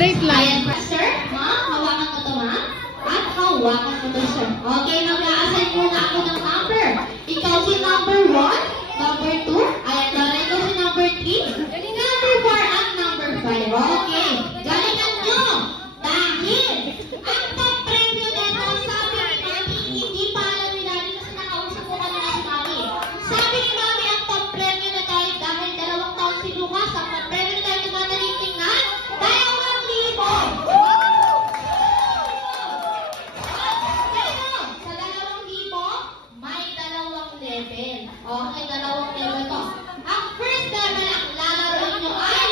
Straight line. Ayan, sir. Ma'am, hawakan mo to, ma'am. At hawakan mo to, sir. Okay, mag-a-assign muna ako ng number. Ikaw si number 1, number 2. Ayan, galing ko si number 3, number 4, at number 5. Okay, galingan nyo. Dahil, ang pang-premyo nito, sabi ni Mami, hindi pa alam ni Daddy kasi nakausap ko kanina si Mami. Sabi ni Mami, ang pang-premyo na tayo dahil 2 taon si Lucas, ang pang-premyo na tayo tumataling na 2,000. Sa 2,000, may 2 level. Okay, 2 level to. Ang first level ang lalaroin nyo ay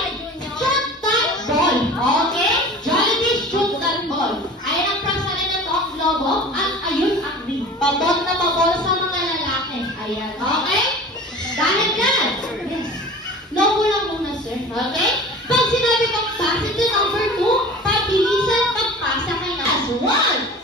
shoot that ball. Okay? Jollibee shoot that ball. Ayan ang prasalan na to ang globo at ayun ang ring. Pabot na pabot sa mga lalaki. Ayan. Okay? Dahil yan. Yes. Logo lang muna, sir. Okay? Pag sinabi kang pass to number 2, pabilisan pagpasa kay last 1.